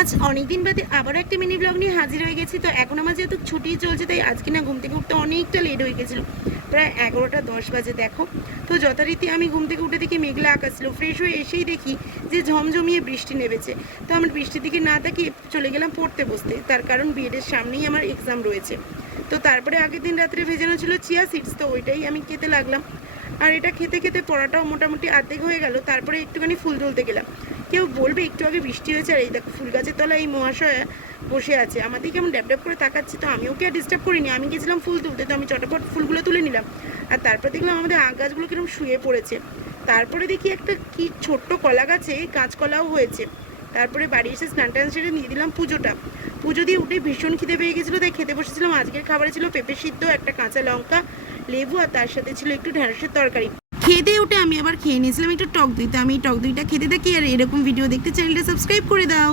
আজ অনেকদিন বাদে আবারও একটা মিনি ব্লগ নিয়ে হাজির হয়ে গেছি। তো এখন আমার যেহেতু ছুটি চলছে তাই আজকে না ঘুম থেকে উঠতে অনেকটা লেট হয়ে গেছিলো, প্রায় 11টা 10 বাজে দেখো। তো যথারীতি আমি ঘুম থেকে উঠে দেখি মেঘলা আকাশ ছিল, ফ্রেশ হয়ে এসেই দেখি যে ঝমঝমিয়ে বৃষ্টি নেমেছে। তো আমার বৃষ্টির দিকে না তাকিয়ে চলে গেলাম পড়তে বসতে, তার কারণ বিএডের সামনেই আমার এক্সাম রয়েছে। তো তারপরে আগের দিন রাত্রে ভেজানো ছিল চিয়া সিডস, তো ওইটাই আমি খেতে লাগলাম। আর এটা খেতে খেতে পড়াটাও মোটামুটি অর্ধেক হয়ে গেল। তারপরে একটুখানি ফুল তুলতে গেলাম। কেউ বলবে একটু আগে বৃষ্টি হয়েছে, আর এই দেখো ফুল গাছের তলায় এই মহাশয়া বসে আছে, আমাদের কেমন ড্যাপ ড্যাপ করে তাকাচ্ছে। তো আমি ওকে আর ডিস্টার্ব করিনি, আমি গেছিলাম ফুল তুলতে। তো আমি চটপট ফুলগুলো তুলে নিলাম, আর তারপর দেখলাম আমাদের আখ গাছগুলো কিরকম শুয়ে পড়েছে। তারপরে দেখি একটা কি ছোট্ট কলা গাছে কাঁচকলাও হয়েছে। তারপরে বাড়ি এসে স্নান টান সেরে নিয়ে দিলাম পুজোটা। পুজো দিয়ে উঠে ভীষণ খিদে পেয়ে গেছিলো, তাই খেতে বসেছিলাম। আজকের খাবারে ছিল পেঁপে সিদ্ধ, একটা কাঁচা লঙ্কা, লেবু, আর তার সাথে ছিল একটু ঢ্যাঁড়সের তরকারি। খেয়ে দিয়ে উঠে আমি আবার খেয়ে নিয়েছিলাম একটু টক দই। তো আমি টক দইটা খেতে থাকি, আর এরকম ভিডিও দেখতে চ্যানেলটা সাবস্ক্রাইব করে দাও।